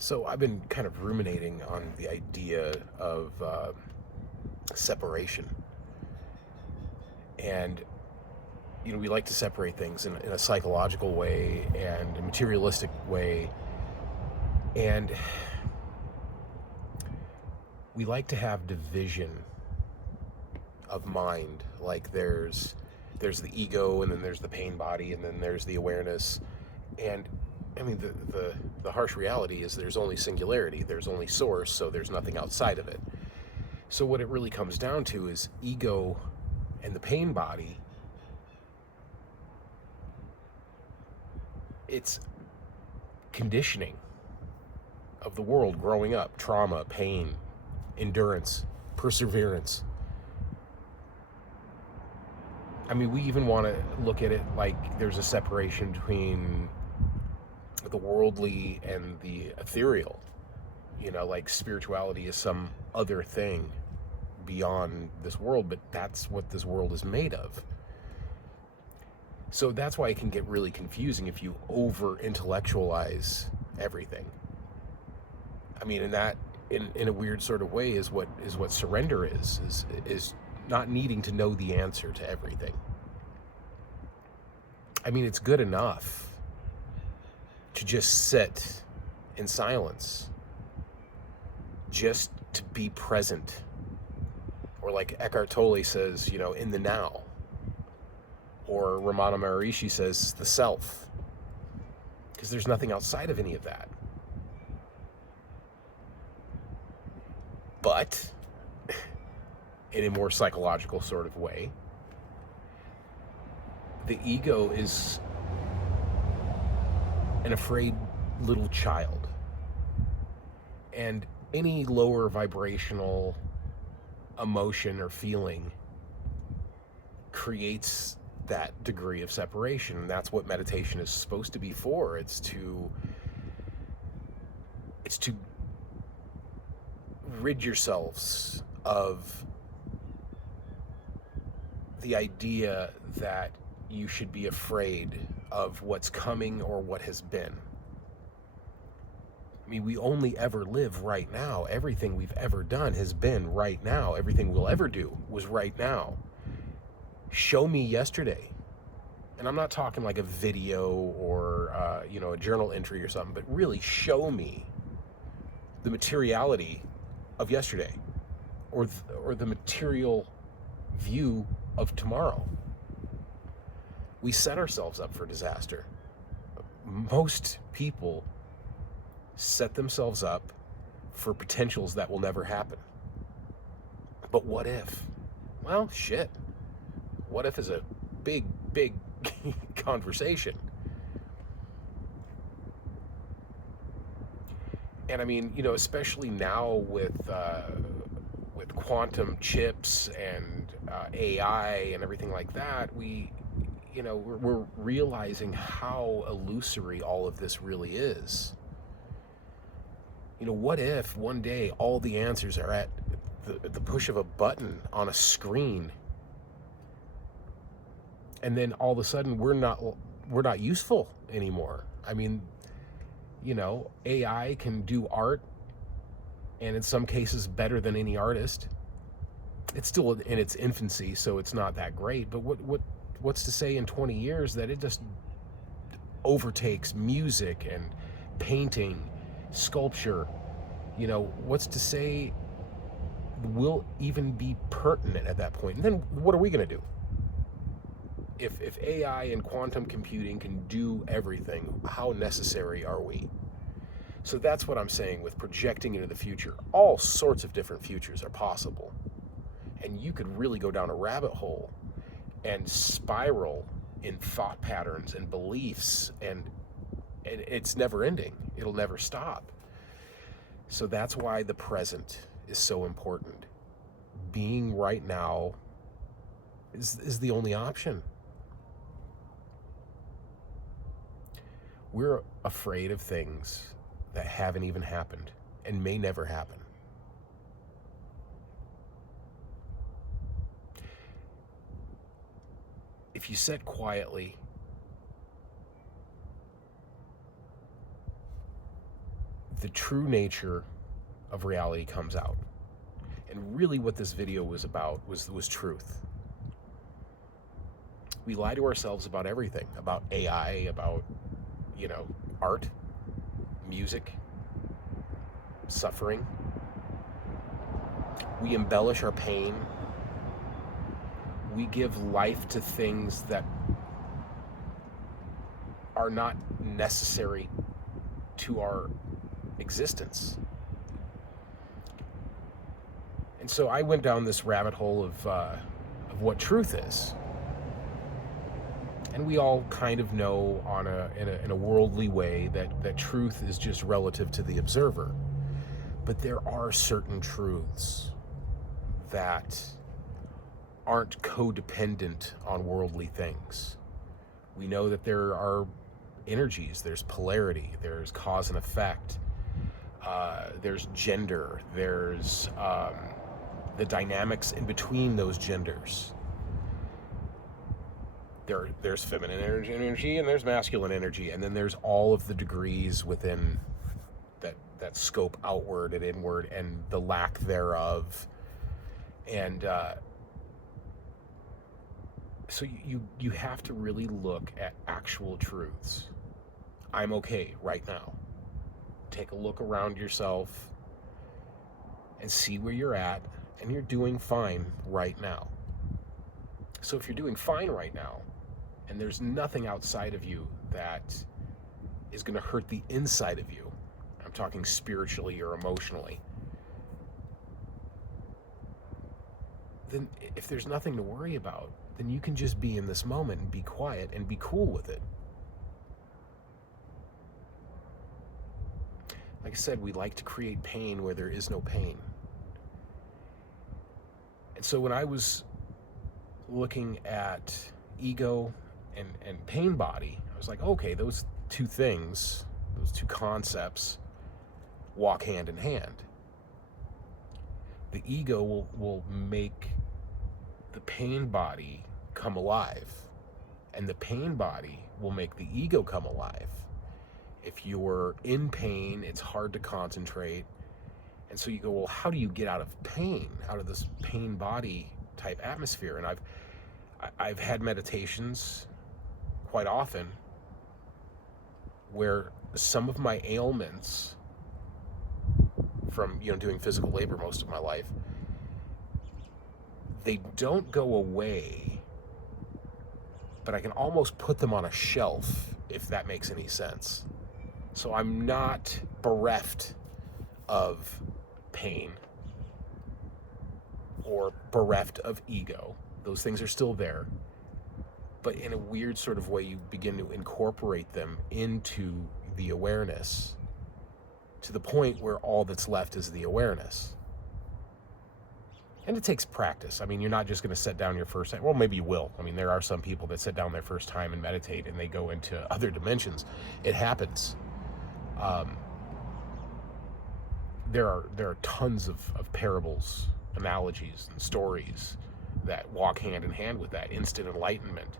So I've been kind of ruminating on the idea of separation, and we like to separate things in a psychological way and a materialistic way, and we like to have division of mind. Like there's the ego, and then there's the pain body, and then there's the awareness, and I mean the harsh reality is there's only singularity, there's only source, so there's nothing outside of it. So what it really comes down to is ego and the pain body. It's conditioning of the world growing up, trauma, pain, endurance, perseverance. I mean, we even want to look at it like there's a separation between the worldly and the ethereal. Like spirituality is some other thing beyond this world, but that's what this world is made of. So that's why it can get really confusing if you over intellectualize everything. I mean, in a weird sort of way is what surrender is not needing to know the answer to everything. I mean, it's good enough to just sit in silence, just to be present. Or like Eckhart Tolle says, in the now. Or Ramana Maharishi says, the self. Because there's nothing outside of any of that. But, in a more psychological sort of way, the ego is an afraid little child. And any lower vibrational emotion or feeling creates that degree of separation. And that's what meditation is supposed to be for. It's to rid yourselves of the idea that you should be afraid of what's coming or what has been. I mean, we only ever live right now. Everything we've ever done has been right now. Everything we'll ever do was right now. Show me yesterday. And I'm not talking like a video or, a journal entry or something, but really show me the materiality of yesterday or the material view of tomorrow. We set ourselves up for disaster. Most people set themselves up for potentials that will never happen. But what if? Well, shit. What if is a big conversation. And I mean, especially now with quantum chips and AI and everything like that, we're realizing how illusory all of this really is. What if one day all the answers are at the push of a button on a screen, and then all of a sudden we're not useful anymore? I mean, AI can do art, and in some cases better than any artist. It's still in its infancy, so it's not that great. But what's to say in 20 years that it just overtakes music and painting, sculpture? What's to say will even be pertinent at that point? And then what are we going to do? If AI and quantum computing can do everything, how necessary are we? So that's what I'm saying with projecting into the future. All sorts of different futures are possible. And you could really go down a rabbit hole and spiral in thought patterns and beliefs, and it's never ending. It'll never stop. So that's why the present is so important. Being right now is the only option. We're afraid of things that haven't even happened and may never happen. If you sit quietly the true nature of reality comes out. And really what this video was about was truth. We lie to ourselves about everything, about AI, about, art, music, suffering. We embellish our pain. We give life to things that are not necessary to our existence. And so I went down this rabbit hole of what truth is. And we all kind of know in a worldly way that truth is just relative to the observer. But there are certain truths that aren't codependent on worldly things. We know that there are energies, there's polarity, there's cause and effect, there's gender, there's the dynamics in between those genders. There's feminine energy and there's masculine energy, and then there's all of the degrees within that scope outward and inward and the lack thereof. And so you have to really look at actual truths. I'm okay right now. Take a look around yourself and see where you're at, and you're doing fine right now. So if you're doing fine right now, and there's nothing outside of you that is going to hurt the inside of you, I'm talking spiritually or emotionally, then if there's nothing to worry about, then you can just be in this moment and be quiet and be cool with it. Like I said, we like to create pain where there is no pain. And so when I was looking at ego and pain body, I was like, okay, those two things, those two concepts walk hand in hand. The ego will make the pain body come alive, and the pain body will make the ego come alive. If you're in pain, it's hard to concentrate. And so you go, well, how do you get out of pain, out of this pain body type atmosphere? And I've had meditations quite often where some of my ailments from doing physical labor most of my life, they don't go away, but I can almost put them on a shelf, if that makes any sense. So I'm not bereft of pain or bereft of ego. Those things are still there, but in a weird sort of way, you begin to incorporate them into the awareness to the point where all that's left is the awareness. And it takes practice. I mean, you're not just going to sit down your first time. Well, maybe you will. I mean, there are some people that sit down their first time and meditate and they go into other dimensions. It happens. There are tons of parables, analogies, and stories that walk hand in hand with that instant enlightenment.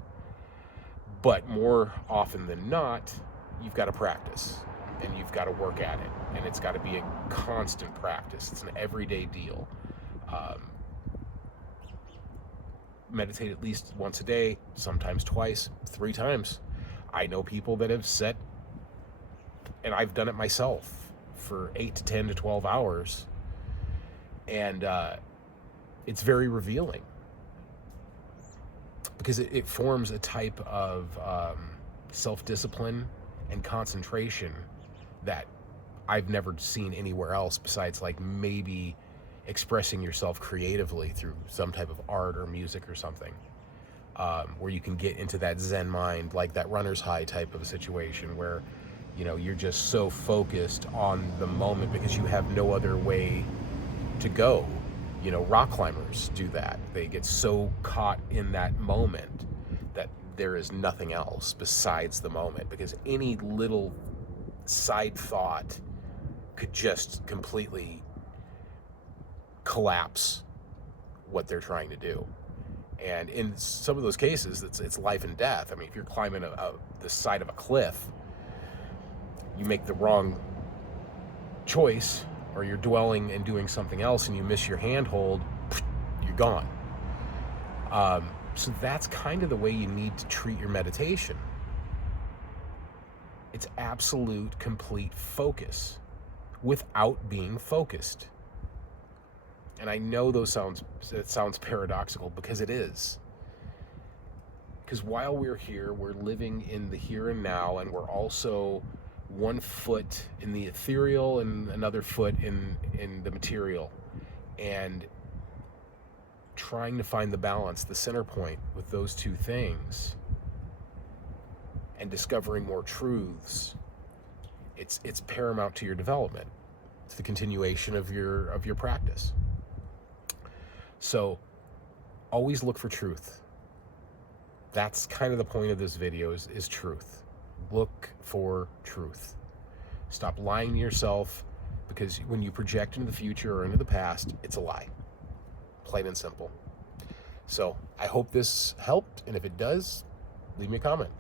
But more often than not, you've got to practice and you've got to work at it, and it's got to be a constant practice. It's an everyday deal. Meditate at least once a day, sometimes twice, 3 times. I know people that have sat, and I've done it myself, for 8 to 10 to 12 hours, and it's very revealing because it forms a type of self-discipline and concentration that I've never seen anywhere else, besides like maybe expressing yourself creatively through some type of art or music or something, where you can get into that Zen mind, like that runner's high type of a situation where you're just so focused on the moment because you have no other way to go. Rock climbers do that. They get so caught in that moment that there is nothing else besides the moment, because any little side thought could just completely collapse what they're trying to do. And in some of those cases, it's life and death. I mean, if you're climbing the side of a cliff, you make the wrong choice, or you're dwelling and doing something else and you miss your handhold, you're gone. So that's kind of the way you need to treat your meditation. It's absolute, complete focus without being focused. And I know it sounds paradoxical, because it is. Because while we're here, we're living in the here and now, and we're also one foot in the ethereal and another foot in the material. And trying to find the balance, the center point with those two things, and discovering more truths, it's paramount to your development. It's the continuation of your practice. So always look for truth. That's kind of the point of this video, is truth. Look for truth. Stop lying to yourself, because when you project into the future or into the past, it's a lie. Plain and simple. So I hope this helped, and if it does, leave me a comment.